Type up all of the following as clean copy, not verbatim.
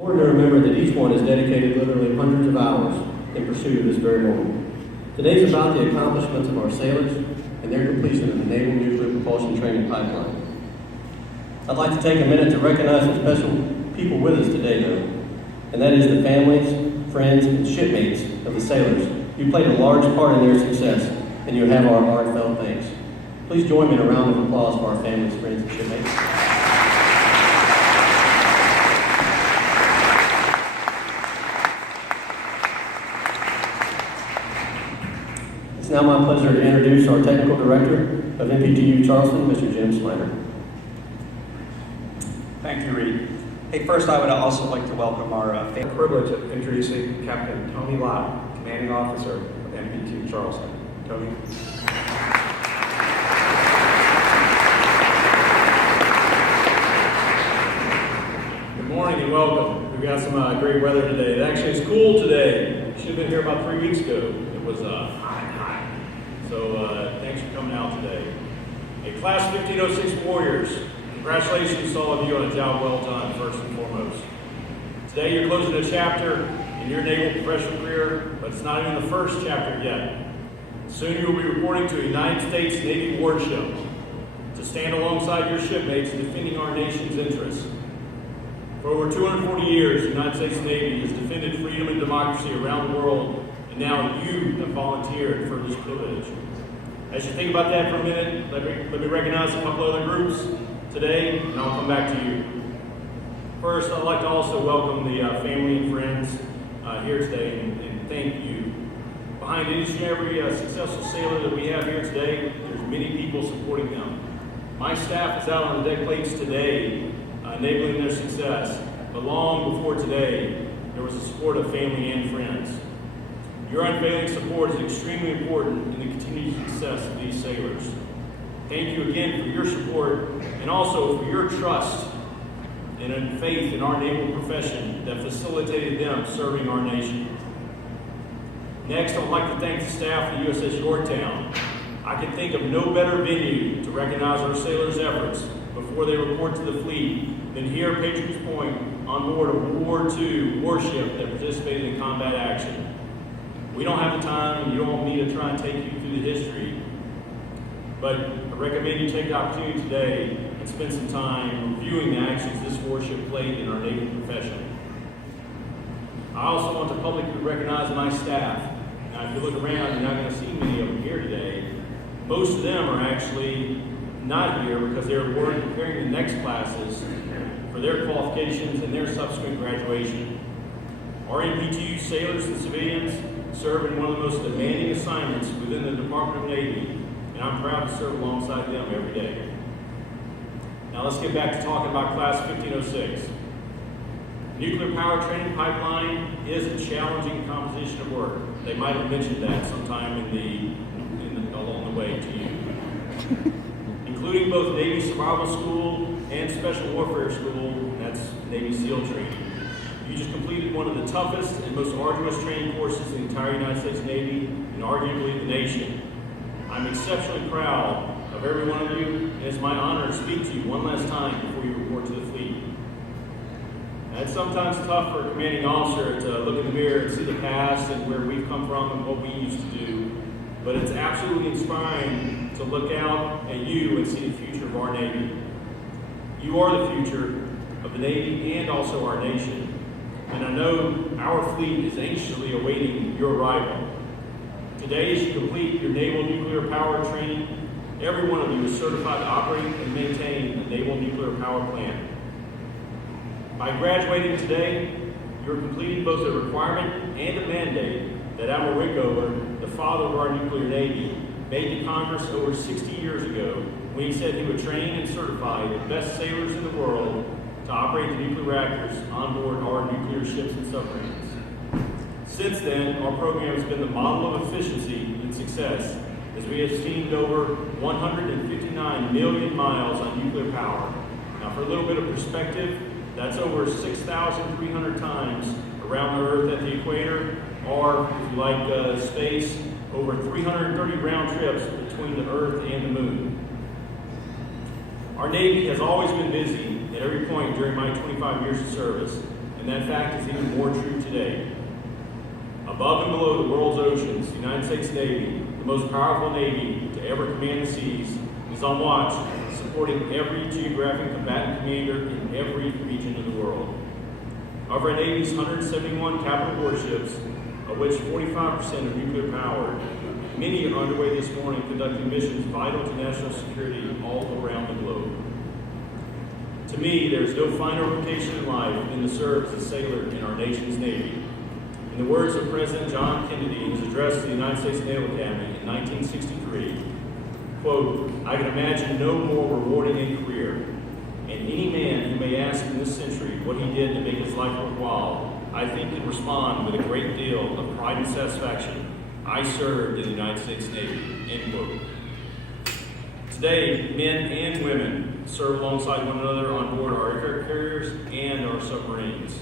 Important to remember that each one has dedicated literally hundreds of hours in pursuit of this very moment. Today is about the accomplishments of our sailors and their completion of the Naval Nuclear Propulsion Training Pipeline. I'd like to take a minute to recognize some special people with us today, though, and that is the families, friends, and shipmates of the sailors. You played a large part in their success, and you have our heartfelt thanks. Please join me in a round of applause for our families, friends, and shipmates. It's now my pleasure to introduce our Technical Director of NPTU Charleston, Mr. Jim Snyder. Thank you, Reed. Hey, first I would also like to welcome our the privilege of introducing Captain Tony Lau, Commanding Officer of NPTU Charleston. Tony. Good morning and welcome. We've got some great weather today. It actually is cool today. Should have been here about 3 weeks ago. It was hot and hot. So thanks for coming out today. Hey, Class 1506 Warriors, congratulations to all of you on a job well done, first and foremost. Today you're closing a chapter in your naval professional career, but it's not even the first chapter yet. Soon you will be reporting to a United States Navy warship to stand alongside your shipmates in defending our nation's interests. For over 240 years, the United States Navy has defended freedom and democracy around the world, and now you have volunteered for this privilege. As you think about that for a minute, let me recognize a couple other groups today, and I'll come back to you. First, I'd like to also welcome the family and friends here today and thank you. Behind each and every successful sailor that we have here today, there's many people supporting them. My staff is out on the deck plates today, enabling their success, but long before today, there was the support of family and friends. Your unfailing support is extremely important in the continued success of these sailors. Thank you again for your support and also for your trust and faith in our naval profession that facilitated them serving our nation. Next, I'd like to thank the staff of the USS Yorktown. I can think of no better venue to recognize our sailors' efforts before they report to the fleet than here at Patriots Point on board a World War II warship that participated in combat action. We don't have the time and you don't want me to try and take you through the history, but I recommend you take the opportunity today and spend some time reviewing the actions this warship played in our naval profession. I also want to publicly recognize my staff. Now, if you look around, you're not going to see many of them here today. Most of them are actually not here because they're preparing the next classes for their qualifications and their subsequent graduation. Our NPTU sailors and civilians serve in one of the most demanding assignments within the Department of Navy, and I'm proud to serve alongside them every day. Now let's get back to talking about Class 1506. Nuclear power training pipeline is a challenging composition of work. They might have mentioned that sometime along the way to you. Including both Navy Survival School and Special Warfare School, that's Navy SEAL training. You just completed one of the toughest and most arduous training courses in the entire United States Navy and arguably the nation. I'm exceptionally proud of every one of you, and it's my honor to speak to you one last time before you report to the fleet. Now, it's sometimes tough for a commanding officer to look in the mirror and see the past and where we've come from and what we used to do, but it's absolutely inspiring to look out at you and see the future of our Navy. You are the future of the Navy and also our nation. And I know our fleet is anxiously awaiting your arrival. Today, as you complete your naval nuclear power training, every one of you is certified to operate and maintain a naval nuclear power plant. By graduating today, you're completing both a requirement and a mandate that Admiral Rickover, the father of our nuclear navy, made to Congress over 60 years ago when he said he would train and certify the best sailors in the world to operate the nuclear reactors on board our nuclear ships and submarines. Since then, our program has been the model of efficiency and success as we have steamed over 159 million miles on nuclear power. Now, for a little bit of perspective, that's over 6,300 times around the Earth at the equator, or, if you like space, over 330 round trips between the Earth and the Moon. Our Navy has always been busy at every point during my 25 years of service, and that fact is even more true today. Above and below the world's oceans, the United States Navy, the most powerful Navy to ever command the seas, is on watch, supporting every geographic combatant commander in every region of the world. Of our Navy's 171 capital warships, of which 45% are nuclear powered, many are underway this morning conducting missions vital to national security all around the globe. To me, there is no finer vocation in life than to serve as a sailor in our nation's Navy. In the words of President John Kennedy in his address to the United States Naval Academy in 1963, quote, "I can imagine no more rewarding a career, and any man who may ask in this century what he did to make his life worthwhile, I think can respond with a great deal of pride and satisfaction. I served in the United States Navy," end quote. Today, men and women serve alongside one another on board our aircraft carriers and our submarines.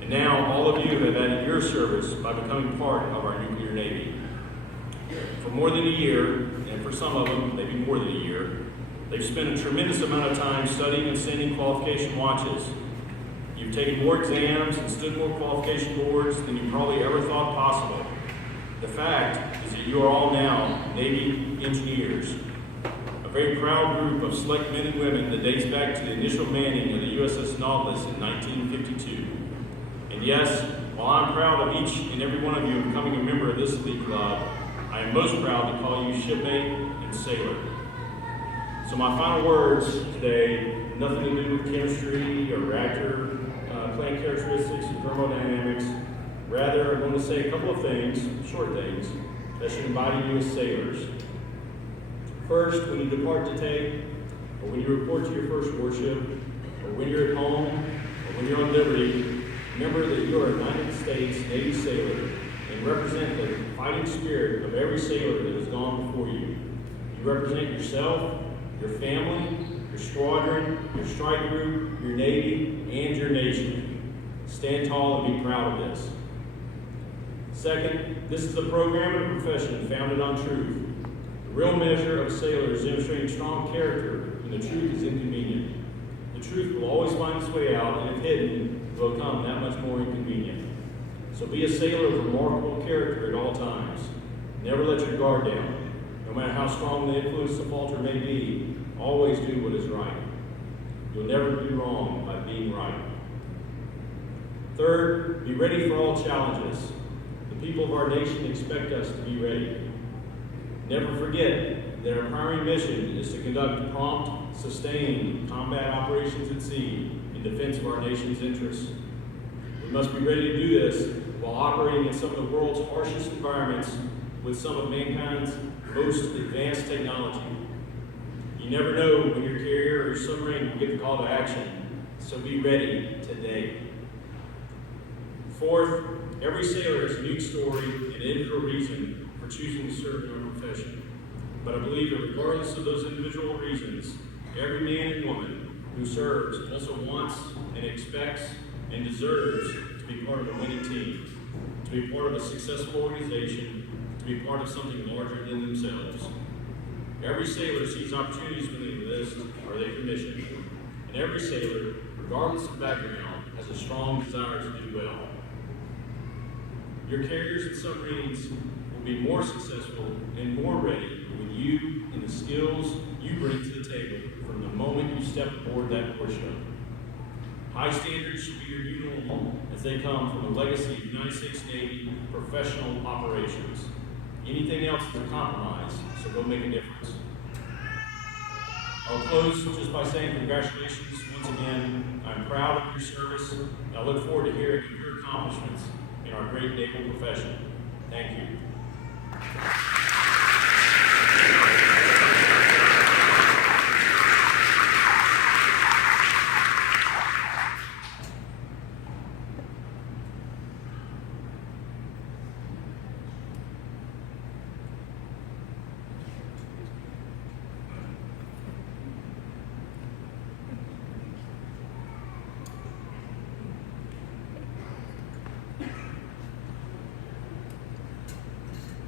And now, all of you have added your service by becoming part of our nuclear Navy. For more than a year, and for some of them, maybe more than a year, they've spent a tremendous amount of time studying and sending qualification watches. You've taken more exams and stood more qualification boards than you probably ever thought possible. The fact is that you are all now Navy engineers, a very proud group of select men and women that dates back to the initial manning of the USS Nautilus in 1952. And yes, while I'm proud of each and every one of you becoming a member of this elite club, I am most proud to call you shipmate and sailor. So my final words today, nothing to do with chemistry or reactor plant characteristics and thermodynamics. Rather, I'm going to say a couple of things, short things, that should embody you as sailors. First, when you depart to take, or when you report to your first warship, or when you're at home, or when you're on liberty, remember that you are a United States Navy sailor and represent the fighting spirit of every sailor that has gone before you. You represent yourself, your family, your squadron, your strike group, your Navy, and your nation. Stand tall and be proud of this. Second, this is a program and a profession founded on truth. The real measure of a sailor is demonstrating strong character, and the truth is inconvenient. The truth will always find its way out, and if hidden, will become that much more inconvenient. So be a sailor of remarkable character at all times. Never let your guard down. No matter how strong the influence of falter may be, always do what is right. You'll never be wrong by being right. Third, be ready for all challenges. The people of our nation expect us to be ready. Never forget that our primary mission is to conduct prompt, sustained combat operations at sea in defense of our nation's interests. We must be ready to do this while operating in some of the world's harshest environments with some of mankind's most advanced technology. You never know when your carrier or your submarine will get the call to action, so be ready today. Fourth, every sailor has a unique story and individual reason for choosing to serve in our profession. But I believe that regardless of those individual reasons, every man and woman who serves also wants and expects and deserves to be part of a winning team, to be part of a successful organization, to be part of something larger than themselves. Every sailor sees opportunities when they enlist or they commission, and every sailor, regardless of background, has a strong desire to do well. Your carriers and submarines will be more successful and more ready with you and the skills you bring to the table from the moment you step aboard that warship. High standards should be your new normal as they come from a legacy of United States Navy professional operations. Anything else is a compromise, so go make a difference. I'll close just by saying congratulations once again. I'm proud of your service, and I look forward to hearing of your accomplishments in our great naval profession. Thank you.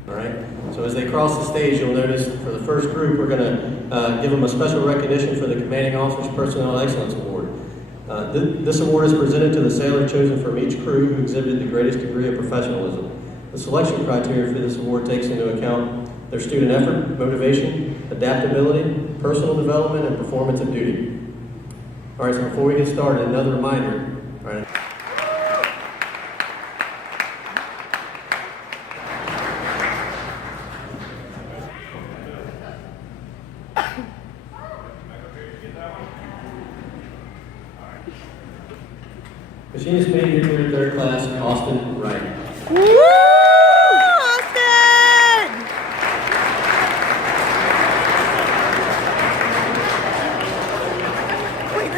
All right, so as they cross the stage, you'll notice for the first group, we're going to give them a special recognition for the Commanding Officer's Personnel Excellence Award. This award is presented to the sailor chosen from each crew who exhibited the greatest degree of professionalism. The selection criteria for this award takes into account their student effort, motivation, adaptability, personal development, and performance of duty. All right, so before we get started, another reminder. All right. Machinist Major Nuclear Third Class, Austin Wright. Woo! Austin! Wait.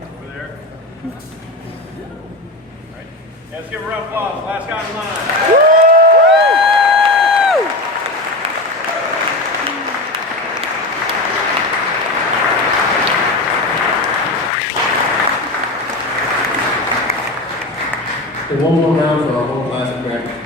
Over there. All right. Let's give a round of applause. Last guy in line. And one more round for our whole class of graduates.